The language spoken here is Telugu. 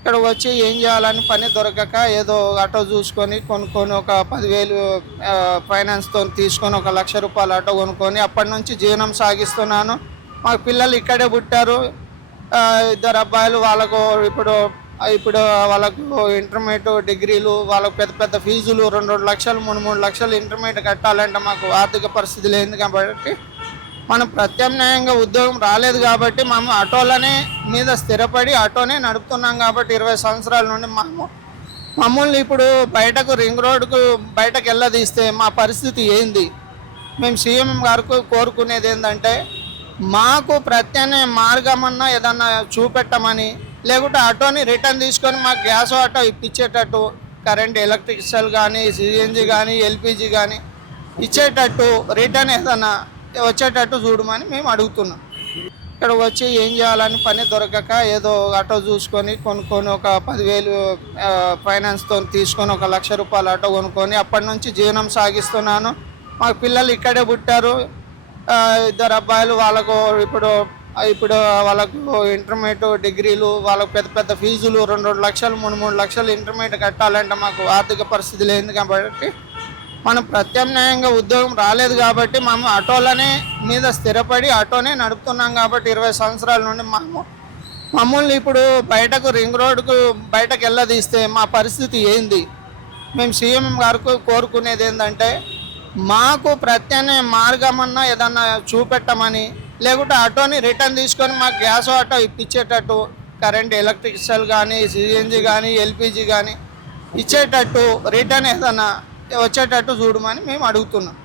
ఇక్కడ వచ్చి ఏం చేయాలని పని దొరకక ఏదో ఆటో చూసుకొని కొనుక్కొని ఒక 10,000 ఫైనాన్స్‌తో తీసుకొని ఒక 1,00,000 రూపాయల ఆటో కొనుక్కొని అప్పటి నుంచి జీవనం సాగిస్తున్నాను. మా పిల్లలు ఇక్కడే పుట్టారు. ఇద్దరు అబ్బాయిలు వాళ్ళకు ఇప్పుడు ఇప్పుడు వాళ్ళకు ఇంటర్మీడియేట్, డిగ్రీలు వాళ్ళకు పెద్ద పెద్ద ఫీజులు 2, 2 లక్షలు 3, 3 లక్షలు ఇంటర్మీడియేట్ కట్టాలంటే మాకు ఆర్థిక పరిస్థితి లేదు కాబట్టి మనం ప్రత్యామ్నాయంగా ఉద్యోగం రాలేదు కాబట్టి మేము ఆటోలనే మీద స్థిరపడి ఆటోనే నడుపుతున్నాం కాబట్టి 20 సంవత్సరాల నుండి మమ్మల్ని ఇప్పుడు బయటకు రింగ్ రోడ్డుకు బయటకు వెళ్ళదీస్తే మా పరిస్థితి ఏంది? మేము సీఎం గారికి కోరుకునేది ఏంటంటే మాకు ప్రత్యామ్నాయ మార్గమన్నా ఏదన్నా చూపెట్టమని, లేకుంటే ఆటోని రిటర్న్ తీసుకొని మాకు గ్యాస్ ఆటో ఇప్పించేటట్టు, కరెంట్ ఎలక్ట్రికల్ కానీ, సిఎన్జి కానీ, ఎల్పిజి కానీ ఇచ్చేటట్టు రిటర్న్ ఏదన్నా వచ్చేటట్టు చూడమని మేము అడుగుతున్నాం. ఇక్కడ వచ్చి ఏం చేయాలని పని దొరకక ఏదో ఆటో చూసుకొని కొనుక్కొని ఒక 10,000 ఫైనాన్స్‌తో తీసుకొని ఒక 1,00,000 రూపాయల ఆటో కొనుక్కొని అప్పటి నుంచి జీవనం సాగిస్తున్నాను. మా పిల్లలు ఇక్కడే పుట్టారు. ఇద్దరు అబ్బాయిలు వాళ్ళకు ఇప్పుడు ఇప్పుడు వాళ్ళకు ఇంటర్మీడియేట్, డిగ్రీలు వాళ్ళకు పెద్ద పెద్ద ఫీజులు 2, 2 లక్షలు 3, 3 లక్షలు ఇంటర్మీడియేట్ కట్టాలంటే మాకు ఆర్థిక పరిస్థితి లేదు కాబట్టి మనం ప్రత్యామ్నాయంగా ఉద్యోగం రాలేదు కాబట్టి మేము ఆటోలనే మీద స్థిరపడి ఆటోనే నడుపుతున్నాం కాబట్టి 20 సంవత్సరాల నుండి మమ్మల్ని ఇప్పుడు బయటకు రింగ్ రోడ్డుకు బయటకు వెళ్ళదీస్తే మా పరిస్థితి ఏంది? మేము సీఎం గారికి కోరుకునేది ఏంటంటే మాకు ప్రత్యామ్నాయ మార్గమన్నా ఏదన్నా చూపెట్టమని, లేకుంటే ఆటోని రిటర్న్ తీసుకొని మాకు గ్యాస్ ఆటో ఇప్పించేటట్టు, కరెంట్ ఎలక్ట్రికల్ కానీ, సిఎన్జి కానీ, ఎల్పిజి కానీ ఇచ్చేటట్టు రిటర్న్ ఏదన్నా వచ్చేటట్టు చూడమని మేము అడుగుతున్నాం.